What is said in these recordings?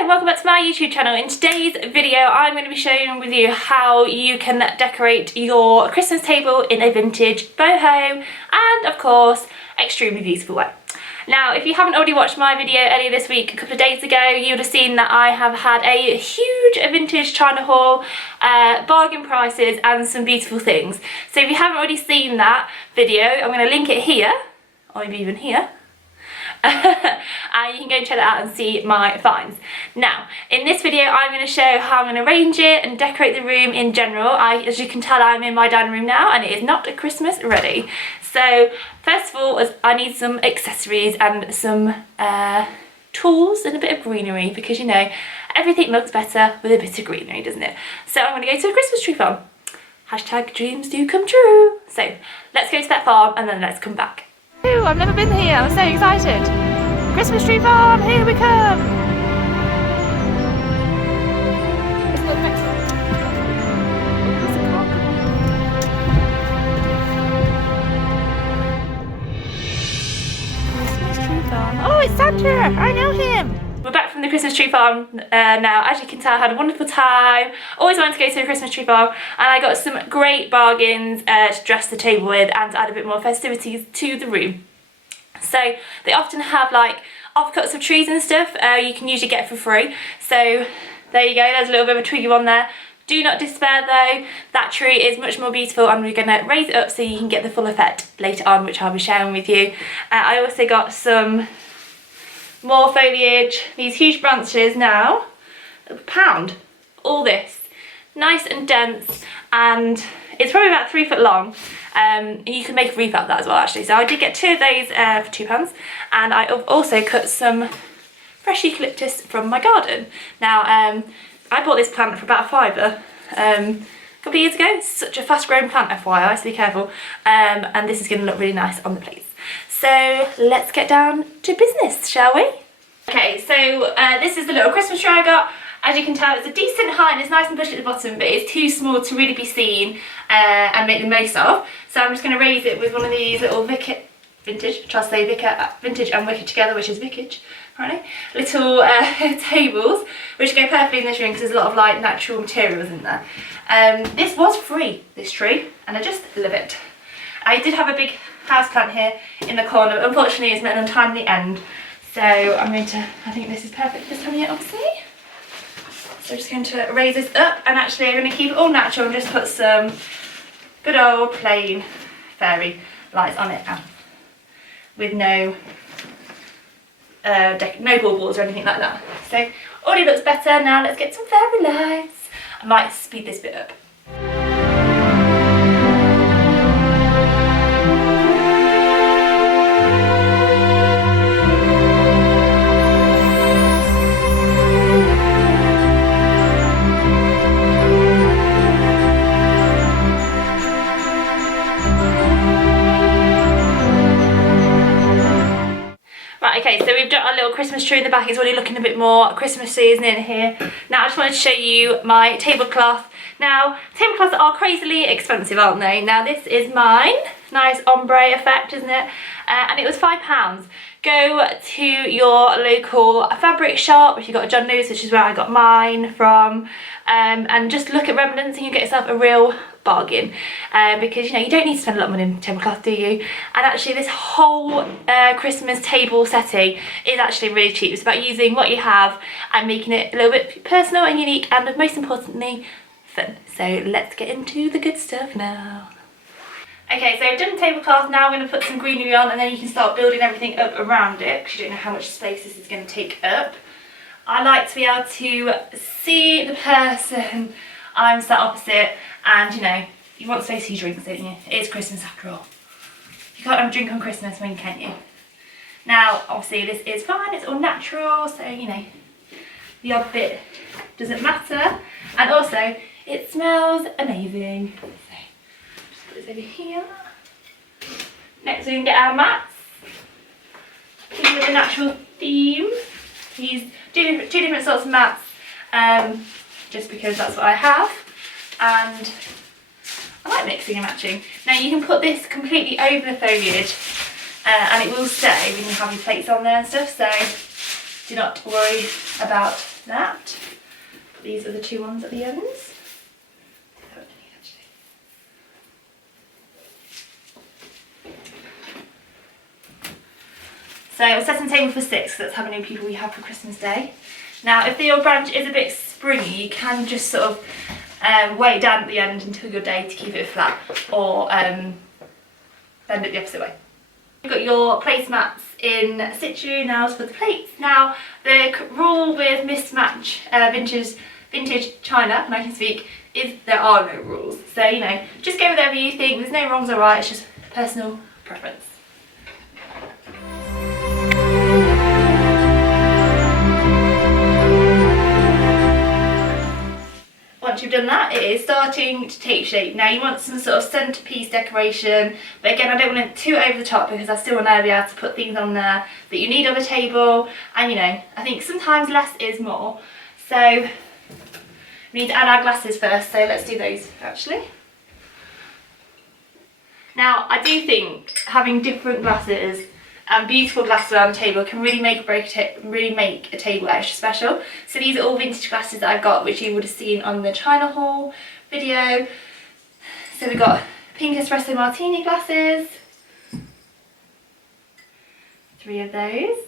Hello and welcome back to my YouTube channel. In today's video I'm going to be sharing with you how you can decorate your Christmas table in a vintage boho and of course extremely beautiful way. Now if you haven't already watched my video earlier this week, a couple of days ago, you would have seen that I have had a huge vintage china haul, bargain prices and some beautiful things. So if you haven't already seen that video, I'm going to link it here, or maybe even here. And you can go and check it out and see my finds. Now in this video I'm going to show how I'm going to arrange it and decorate the room in general. As you can tell, I'm in my dining room now and it is not Christmas ready. So first of all, I need some accessories and some tools and a bit of greenery, because you know everything looks better with a bit of greenery, doesn't it? So I'm going to go to a Christmas tree farm. Hashtag dreams do come true. So let's go to that farm and then let's come back. Ooh, I've never been here, I'm so excited. Christmas tree farm, here we come. Let's go next one. Christmas tree farm. Oh, it's Santa, I know him. We're back from the Christmas tree farm now. As you can tell, I had a wonderful time. Always wanted to go to a Christmas tree farm, and I got some great bargains to dress the table with and to add a bit more festivities to the room. So they often have like offcuts of trees and stuff you can usually get for free. So there you go, there's a little bit of a twiggy one there. Do not despair though, that tree is much more beautiful and we're going to raise it up so you can get the full effect later on, which I'll be sharing with you. I also got some more foliage, these huge branches now, £1, all this, nice and dense, and it's probably about 3 foot long. You can make a wreath out of that as well actually. So I did get 2 of those for £2, and I've also cut some fresh eucalyptus from my garden. Now I bought this plant for about £5 a couple of years ago. It's such a fast growing plant, FYI, so be careful. And this is going to look really nice on the plates. So let's get down to business, shall we? Okay, so this is the little Christmas tree I got. As you can tell, it's a decent height and it's nice and bushy at the bottom, but it's too small to really be seen and make the most of. So I'm just going to raise it with one of these little vintage and wicked together, which is vicage, apparently. Little tables, which go perfectly in this room because there's a lot of like natural materials in there. This was free, this tree, and I just love it. I did have a big houseplant here in the corner, but unfortunately it's met an untimely end. So I'm going to, I think this is perfect this time of year, obviously. So I'm just going to raise this up, and actually I'm going to keep it all natural and just put some good old plain fairy lights on it now, with no baubles or anything like that. So already looks better. Now let's get some fairy lights. I might speed this bit up. Okay, so we've got our little Christmas tree in the back. It's already looking a bit more Christmassy, isn't it, in here? Now I just wanted to show you my tablecloth. Now, tablecloths are crazily expensive, aren't they? Now this is mine. Nice ombre effect, isn't it? And it was £5. Go to your local fabric shop, if you've got a John Lewis, which is where I got mine from, and just look at remnants and you get yourself a real bargain, because you know you don't need to spend a lot of money on tablecloth, do you? And actually this whole Christmas table setting is actually really cheap. It's about using what you have and making it a little bit personal and unique, and most importantly fun. So let's get into the good stuff now. Okay, so I've done the tablecloth. Now I'm going to put some greenery on, and then you can start building everything up around it, because you don't know how much space this is going to take up. I like to be able to see the person I'm sat opposite, and you know, you want space for your drinks, don't you? It is Christmas after all. You can't have a drink on Christmas, when can you? Now, obviously this is fine, it's all natural, so you know, the odd bit doesn't matter. And also, it smells amazing. So, just put this over here. Next we can get our mats. Keep with a natural theme. Use two different sorts of mats, just because that's what I have. And I like mixing and matching. Now you can put this completely over the foliage and it will stay when you have your plates on there and stuff, so do not worry about that. These are the two ones at the ends. So I'm setting the table for 6, so that's how many people we have for Christmas Day. Now, if your branch is a bit springy, you can just sort of weigh it down at the end until your day to keep it flat, or bend it the opposite way. You've got your placemats in situ now for the plates. Now, the rule with mismatch vintage china, and I can speak, is there are no rules. So, you know, just go with whatever you think. There's no wrongs or right, it's just personal preference. Once you've done that, it is starting to take shape. Now you want some sort of centrepiece decoration, but again I don't want it too over the top because I still want to be able to put things on there that you need on the table, and you know, I think sometimes less is more. So we need to add our glasses first, so let's do those actually. Now I do think having different glasses and beautiful glassware on the table can really make a table extra special. So these are all vintage glasses that I've got, which you would have seen on the China haul video. So we've got pink espresso martini glasses, 3 of those.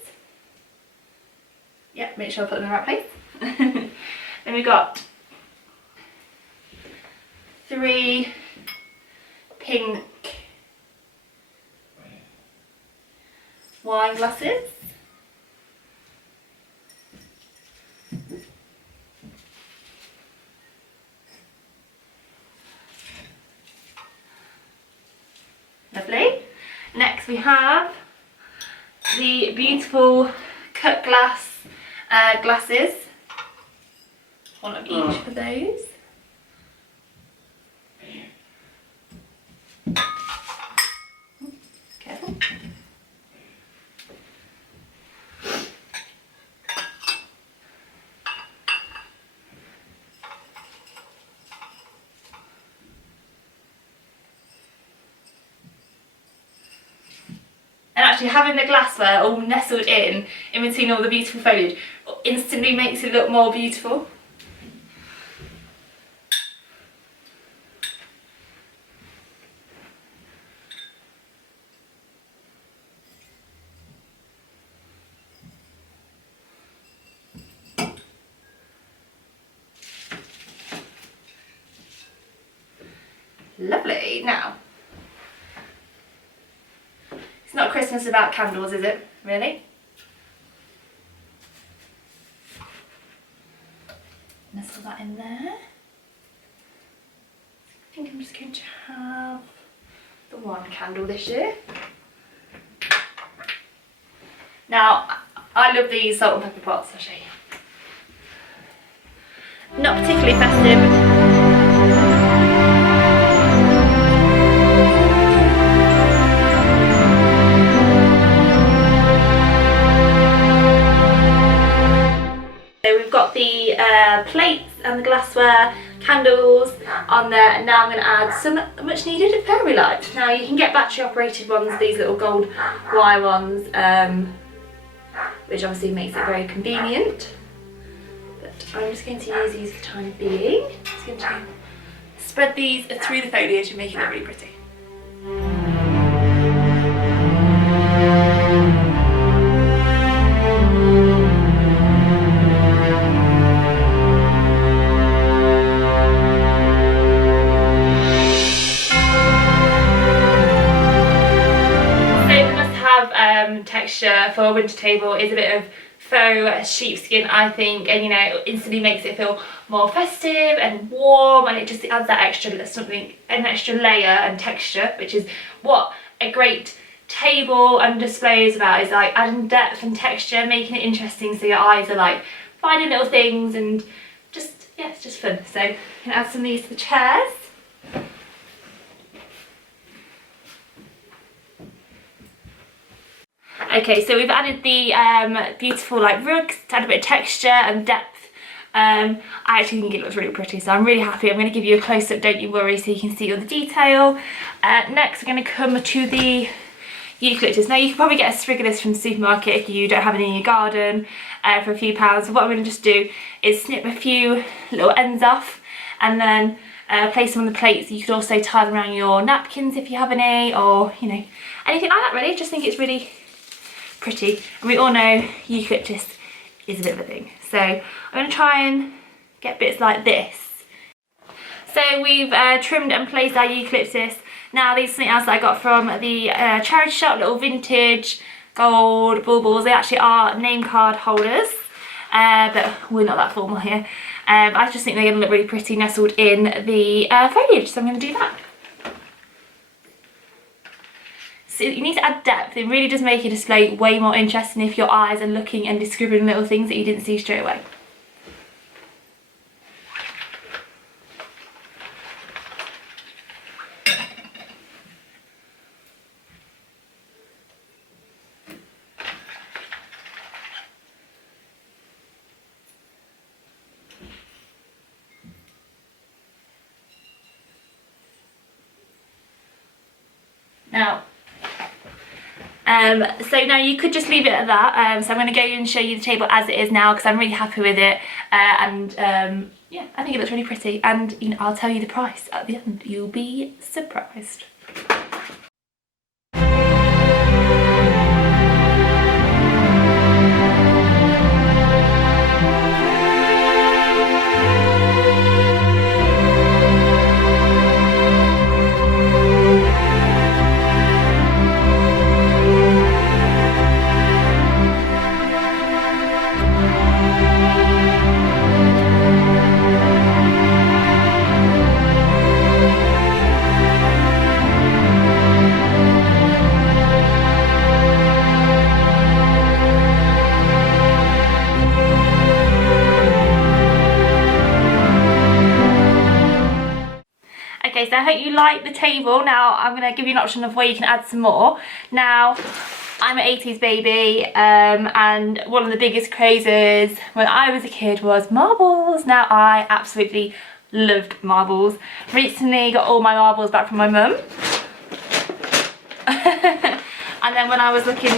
Yeah, make sure I put them in the right place. Then we've got 3 pink wine glasses. Lovely. Next we have the beautiful cut glass glasses. 1 of each of those. Careful. And actually having the glassware all nestled in between all the beautiful foliage instantly makes it look more beautiful. Lovely. Now, it's not Christmas without candles, is it? Really? Nestle that in there. I think I'm just going to have the 1 candle this year. Now, I love these salt and pepper pots, I'll show you. Not particularly festive. Got the plates and the glassware, candles on there, and now I'm going to add some much needed fairy lights. Now you can get battery operated ones, these little gold wire ones, which obviously makes it very convenient, but I'm just going to use these for the time being. I'm just going to spread these through the foliage and make it look really pretty. Texture for a winter table is a bit of faux sheepskin, I think, and you know, it instantly makes it feel more festive and warm, and it just adds that an extra layer and texture, which is what a great table and display is about, is like adding depth and texture, making it interesting so your eyes are like finding little things, and just, yeah, it's just fun. So I'm gonna add some of these to the chairs. Okay, so we've added the beautiful like rugs to add a bit of texture and depth. I actually think it looks really pretty, so I'm really happy. I'm going to give you a close-up, don't you worry, so you can see all the detail. Next we're going to come to the eucalyptus. Now you can probably get a sprig of this from the supermarket if you don't have any in your garden. for a few pounds. So what I'm going to just do is snip a few little ends off and then place them on the plates. You could also tie them around your napkins if you have any, or you know, anything like that really. Just think it's really pretty, and we all know eucalyptus is a bit of a thing. So I'm going to try and get bits like this. So we've trimmed and placed our eucalyptus. Now these are something else that I got from the charity shop, little vintage gold baubles. They actually are name card holders, but we're not that formal here. I just think they're going to look really pretty nestled in the foliage, so I'm going to do that. So you need to add depth. It really does make your display way more interesting if your eyes are looking and discovering little things that you didn't see straight away. Now, so now you could just leave it at that. So I'm going to go and show you the table as it is now because I'm really happy with it, and yeah, I think it looks really pretty. And you know, I'll tell you the price at the end. You'll be surprised. Okay, so I hope you like the table. Now I'm going to give you an option of where you can add some more. Now, I'm an 80s baby, and one of the biggest crazes when I was a kid was marbles. Now I absolutely loved marbles. Recently got all my marbles back from my mum. And then when I was looking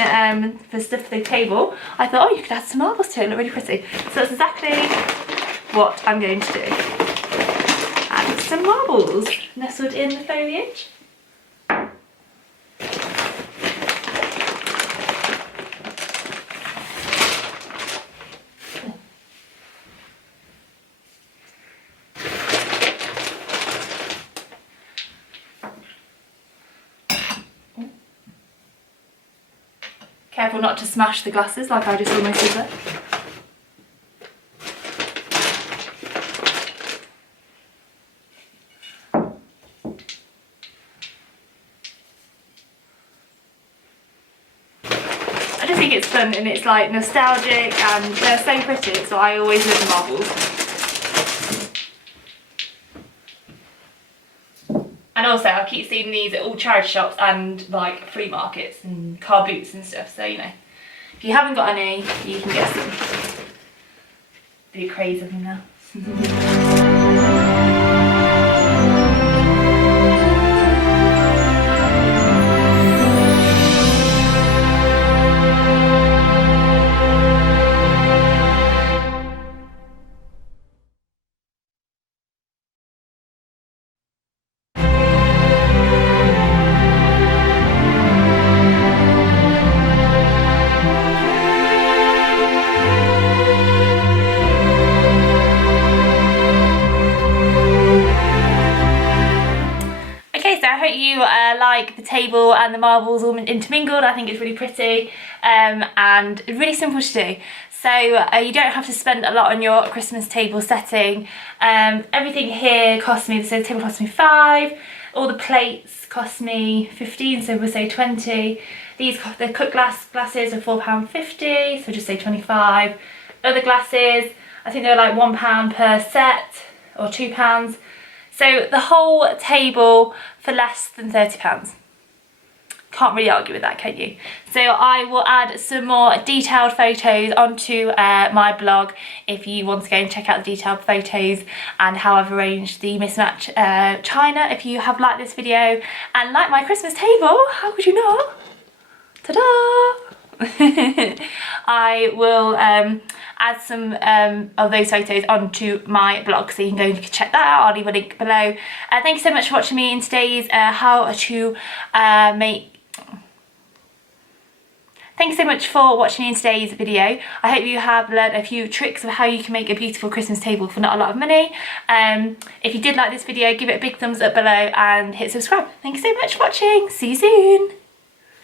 for stuff for the table, I thought, oh, you could add some marbles to it, look really pretty. So that's exactly what I'm going to do. Add some marbles nestled in the foliage. Careful not to smash the glasses like I just almost did there. I just think it's fun and it's like nostalgic and they're so pretty, so I always love marbles. And also I keep seeing these at all charity shops and like flea markets and car boots and stuff, so you know, if you haven't got any, you can get some. Big craze of them now. You like the table and the marbles all intermingled. I think it's really pretty, and really simple to do. So you don't have to spend a lot on your Christmas table setting. Everything here cost me, so the table cost me £5, all the plates cost me 15, so we'll say 20. These, the cut glasses are £4.50, so just say 25. Other glasses, I think they're like £1 per set or £2. So the whole table for less than £30. Can't really argue with that, can you? So I will add some more detailed photos onto my blog if you want to go and check out the detailed photos and how I've arranged the mismatch china. If you have liked this video and like my Christmas table, how could you not? Ta-da! I will add some of those photos onto my blog, so you can go and check that out. I'll leave a link below. Thank you so much for watching me in today's Thank you so much for watching me in today's video. I hope you have learned a few tricks of how you can make a beautiful Christmas table for not a lot of money. If you did like this video, give it a big thumbs up below and hit subscribe. Thank you so much for watching. See you soon.